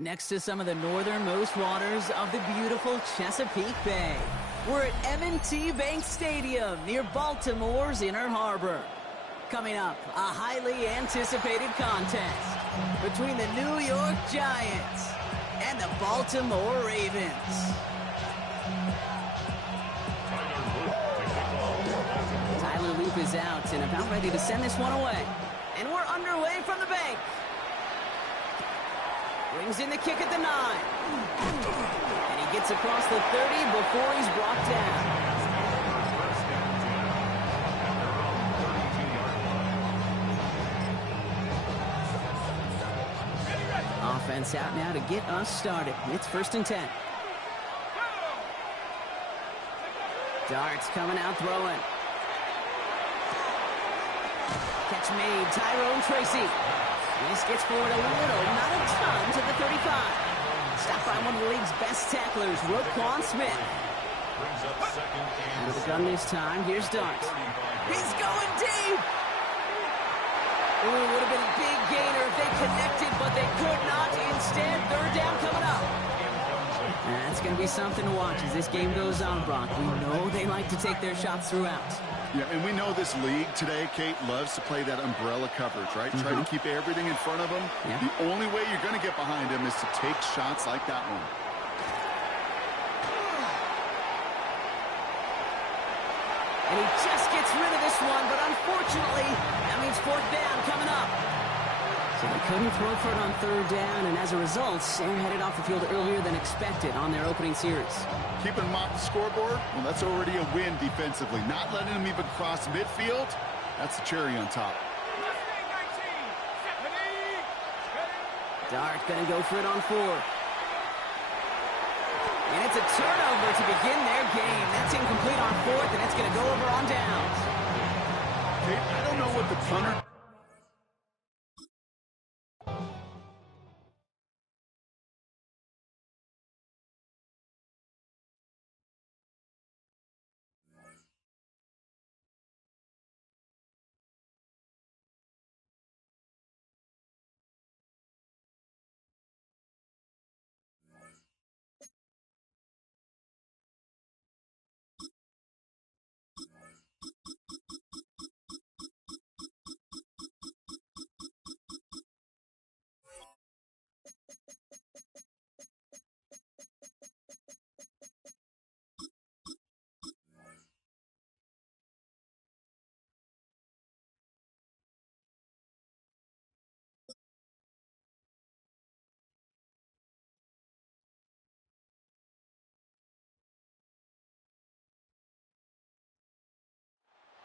Next to some of the northernmost waters of the beautiful Chesapeake Bay, we're at M&T Bank Stadium near Baltimore's Inner Harbor. Coming up, a highly anticipated contest between the New York Giants and the Baltimore Ravens. Tyler Loop is out and about ready to send this one away. And we're underway from the bank. Brings in the kick at the 9. And he gets across the 30 before he's brought down. Offense out now to get us started. It's 1st and 10. Darts coming out throwing. Catch made, Tyrone Tracy. This gets forward a little, not a ton, to the 35. Stopped by one of the league's best tacklers, Roquan Smith. Out of the gun this time, here's Dart. He's going deep! Ooh, would have been a big gainer if they connected, but they could not. Instead, 3rd down coming up. That's going to be something to watch as this game goes on, Brock. We know they like to take their shots throughout. Yeah, and we know this league today, Kate, loves to play that umbrella coverage, right? Try to keep everything in front of them. Yeah. The only way you're going to get behind them is to take shots like that one. And he just gets rid of this one, but unfortunately, that means 4th down coming up. So they couldn't throw for it on 3rd down, and as a result, they're headed off the field earlier than expected on their opening series. Keeping them off the scoreboard, well, that's already a win defensively. Not letting them even cross midfield, that's the cherry on top. Dart going to go for it on 4th. And it's a turnover to begin their game. That's incomplete on 4th, and it's going to go over on downs. Kate, I don't know what the punter...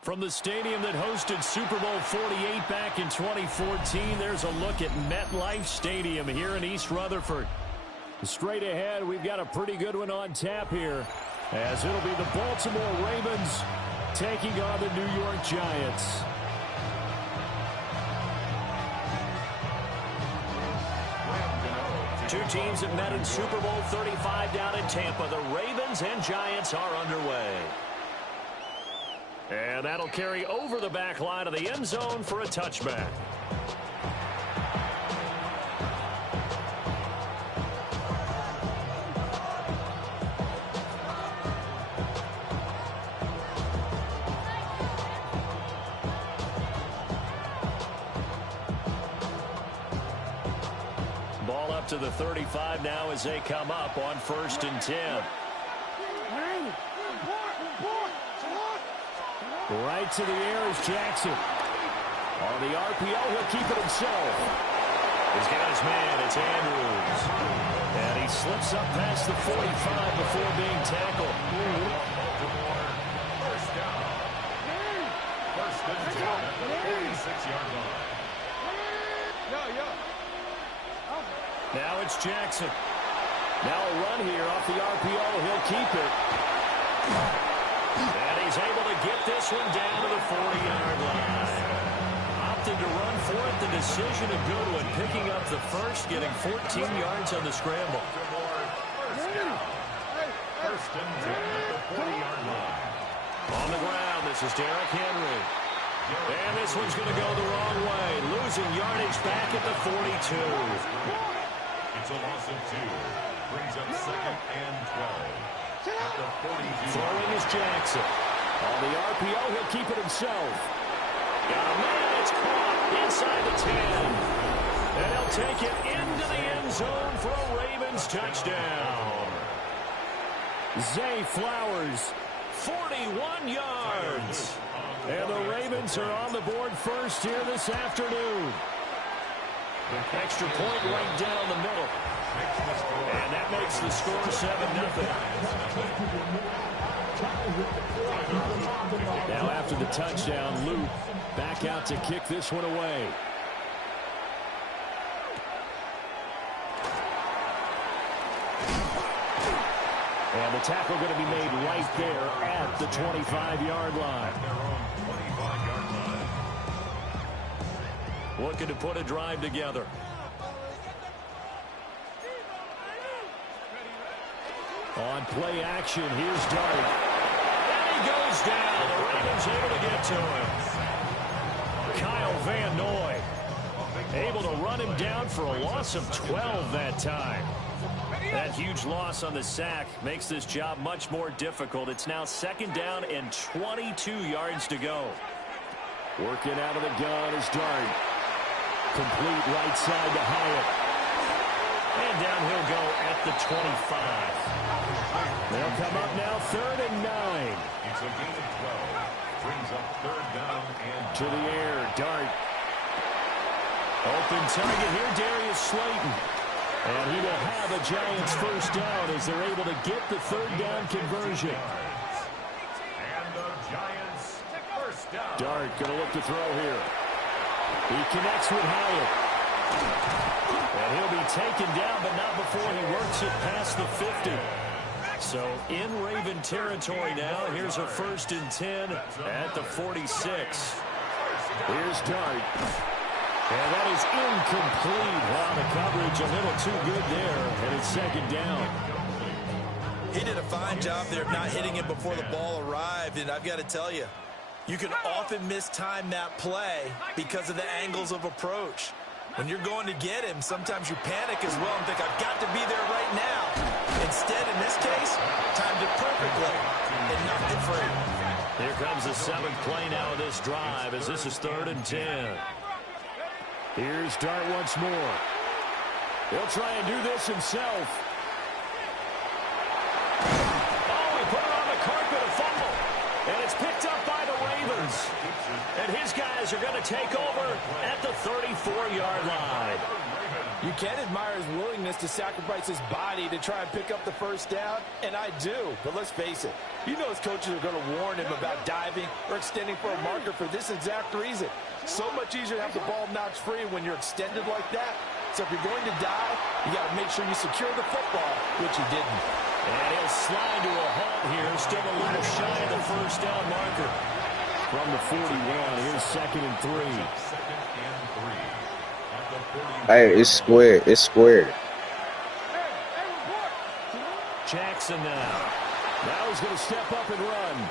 From the stadium that hosted Super Bowl 48 back in 2014, there's a look at MetLife Stadium here in East Rutherford. Straight ahead, we've got a pretty good one on tap here, as it'll be the Baltimore Ravens taking on the New York Giants. Two teams that met in Super Bowl 35 down in Tampa. The Ravens and Giants are underway. And that'll carry over the back line of the end zone for a touchback. Ball up to the 35 now as they come up on 1st and 10. Right to the air is Jackson. On the RPO, he'll keep it himself. He's got his man. It's Andrews. And he slips up past the 45 before being tackled. First down. First and 10 at the 46-yard line. Now it's Jackson. Now a run here off the RPO. He'll keep it. And he's able to get this one down to the 40-yard line. Opted to run for it. The decision a good one. Picking up the first, getting 14 yards on the scramble. First down. First and 10 at the 40-yard line. On the ground, this is Derrick Henry. And this one's going to go the wrong way. Losing yardage back at the 42. It's a loss of 2. Brings up 2nd and 12. At the 42. Throwing is Jackson. On the RPO, he'll keep it himself. Got a man, it's caught inside the 10. And he'll take it into the end zone for a Ravens touchdown. Zay Flowers, 41 yards. And the Ravens are on the board first here this afternoon. Extra point right down the middle. And that makes the score 7-0. Now after the touchdown, Luke back out to kick this one away. And the tackle going to be made right there at the 25-yard line. Looking to put a drive together. On play action, here's Dart. And he goes down. The Ravens able to get to him. Kyle Van Noy able to run him down for a loss of 12 that time. That huge loss on the sack makes this job much more difficult. It's now 2nd down and 22 yards to go. Working out of the gun is Dart. Complete right side to Hyatt. And down he'll go at the 25. They'll come up now 3rd and 9. It's a gain of 12. Brings up 3rd down and to the air. Dart. Open target here, Darius Slayton. And he will have a Giants first down as they're able to get the 3rd down conversion. And the Giants first down. Dart going to look to throw here. He connects with Hyatt. And he'll be taken down, but not before he works it past the 50. So in Raven territory now. Here's a 1st and 10 at the 46. Here's Dart. And that is incomplete. Wow, the coverage a little too good there. And it's 2nd down. He did a fine job there of not hitting it before the ball arrived. And I've got to tell you, you can often mistime that play because of the angles of approach. When you're going to get him, sometimes you panic as well and think, I've got to be there right now. Instead, in this case, timed it perfectly and knocked it free. Here comes the 7th play now of this drive as this is 3rd and 10. Here's Dart once more. He'll try and do this himself. Oh, he put it on the carpet, a fumble. And it's picked up by the Ravens. And his guys are going to take over at the 34-yard line. You can admire his willingness to sacrifice his body to try and pick up the first down, and I do. But let's face it, you know his coaches are going to warn him about diving or extending for a marker for this exact reason. So much easier to have the ball knocked free when you're extended like that. So if you're going to dive, you got to make sure you secure the football, which he didn't. And he'll slide to a halt here, still a little shy of the first down marker. From the 41, here's 2nd and 3. Hey, it's square. It's square. Jackson now. Now he's going to step up and run.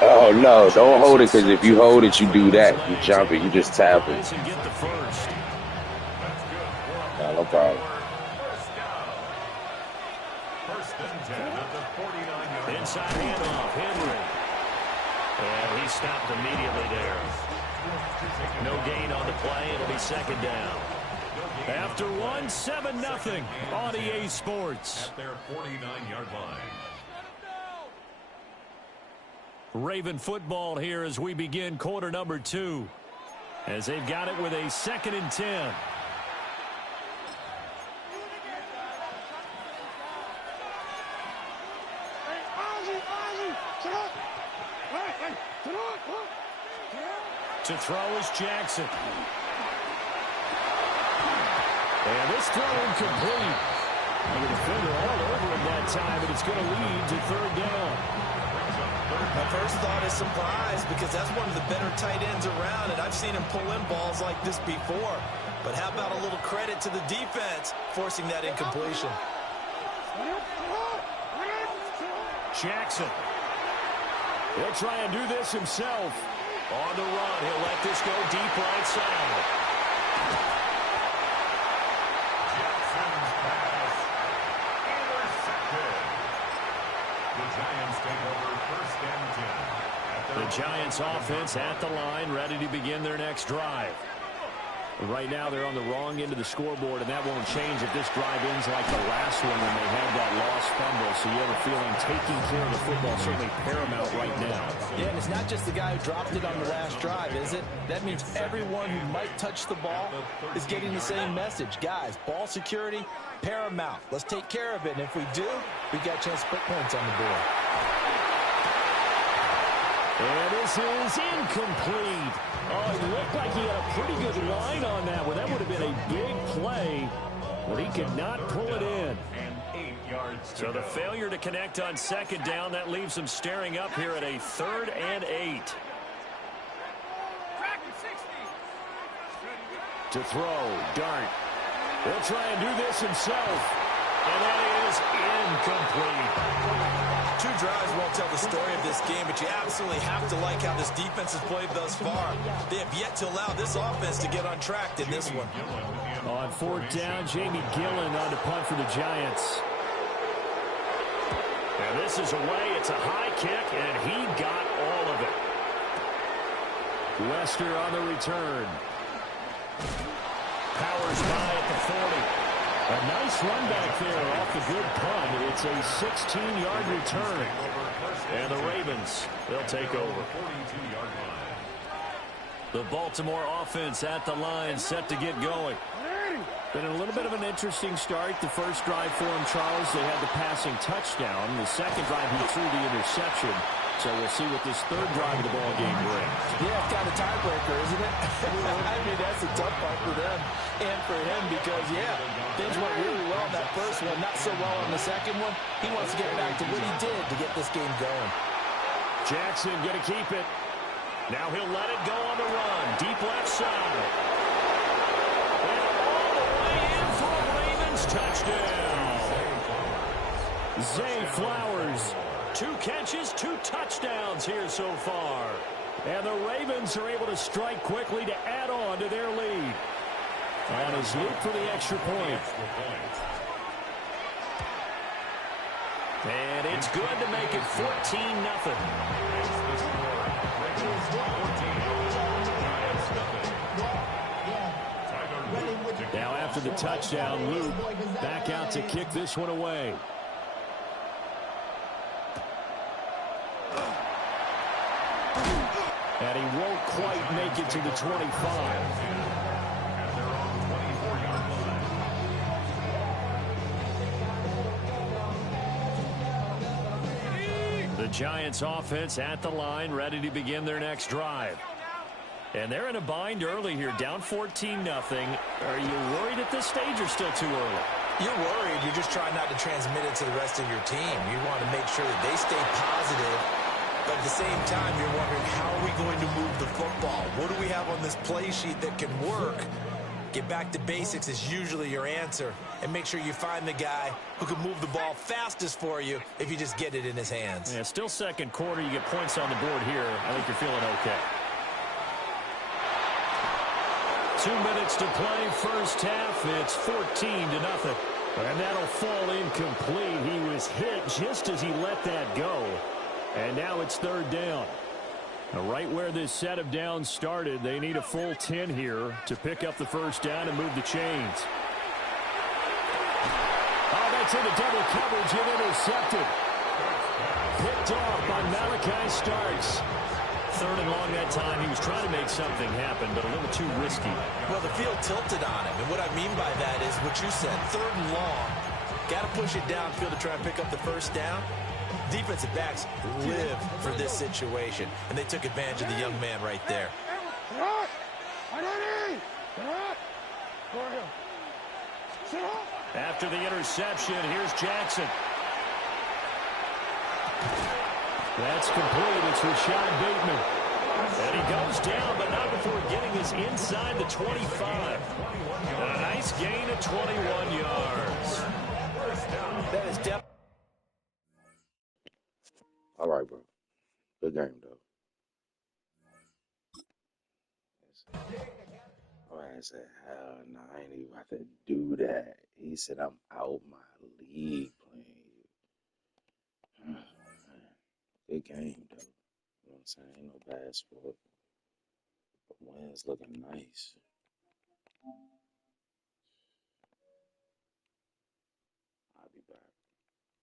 Oh, no. Don't hold it, because if you hold it, you do that. You jump it. You just tap it. And get the first. No problem. Inside handoff, Henry. And he stopped immediately there. No gain on the play. It'll be 2nd down. After 1, 7-0 on EA Sports. At their 49-yard line. Raven football here as we begin quarter number 2. As they've got it with a 2nd and 10. To throw is Jackson. And this throw incomplete. And the defender all over him that time, and it's going to lead to 3rd down. My first thought is surprise, because that's one of the better tight ends around, and I've seen him pull in balls like this before. But how about a little credit to the defense forcing that incompletion? Jackson. He'll try and do this himself. On the run, he'll let this go deep right side. Giants offense at the line, ready to begin their next drive. Right now, they're on the wrong end of the scoreboard, and that won't change if this drive ends like the last one when they had that lost fumble. So you have a feeling taking care of the football is certainly paramount right now. Yeah, and it's not just the guy who dropped it on the last drive, is it? That means everyone who might touch the ball is getting the same message. Guys, ball security, paramount. Let's take care of it, and if we do, we've got a chance to put points on the board. And this is incomplete. Oh, it looked like he had a pretty good line on that one. That would have been a big play, but he could not pull it in. So the failure to connect on second down, that leaves them staring up here at a 3rd and 8. To throw, Dart. He'll try and do this himself. And that is incomplete. 2 drives won't tell the story of this game, but you absolutely have to like how this defense has played thus far. They have yet to allow this offense to get on track in this one. On 4th down, Jamie Gillen on to punt for the Giants. And this is away. It's a high kick, and he got all of it. Lester on the return. Powers by at the 40. A nice run back there off the good punt. It's a 16-yard return. And the Ravens, they'll take over. The Baltimore offense at the line, set to get going. Been a little bit of an interesting start. The first drive for him, Charles, they had the passing touchdown. The second drive, he threw the interception. So we'll see what this third drive of the ball game brings. Yeah, it's kind of a tiebreaker, isn't it? I mean, that's a tough part for them and for him because, yeah, things went really well in that first one, not so well on the second one. He wants to get back to what he did to get this game going. Jackson going to keep it. Now he'll let it go on the run. Deep left side. And all the way in for a Ravens touchdown. Zay Flowers. 2 catches, 2 touchdowns here so far. And the Ravens are able to strike quickly to add on to their lead. On his loop for the extra point. And it's good to make it 14-0. Now after the touchdown, Luke back out to kick this one away. And he won't quite make it to the 25. The Giants offense at the line, ready to begin their next drive. And they're in a bind early here, down 14-0. Are you worried at this stage or still too early? You're worried. You're just trying not to transmit it to the rest of your team. You want to make sure that they stay positive. But at the same time, you're wondering, how are we going to move the football? What do we have on this play sheet that can work? Get back to basics is usually your answer. And make sure you find the guy who can move the ball fastest for you if you just get it in his hands. Yeah, still second quarter. You get points on the board here. I think you're feeling okay. 2 minutes to play first half. It's 14-0. And that'll fall incomplete. He was hit just as he let that go. And now it's 3rd down. Now, right where this set of downs started, they need a full 10 here to pick up the first down and move the chains. Oh, that's into double coverage and intercepted. Picked off by Malachi Starks. 3rd and long that time. He was trying to make something happen, but a little too risky. Well, the field tilted on him. And what I mean by that is what you said, 3rd and long. Got to push it downfield to try and pick up the first down. Defensive backs live for this situation, and they took advantage of the young man right there. After the interception, here's Jackson. That's complete. It's Rashad Bateman. And he goes down, but not before getting us inside the 25. And a nice gain of 21 yards. That is definitely. All right, bro. Good game, though. I said, hell no, I ain't even about to do that. He said, I'm out my league playing you. Good game, though. You know I'm saying? Ain't no bad sport. But wins looking nice.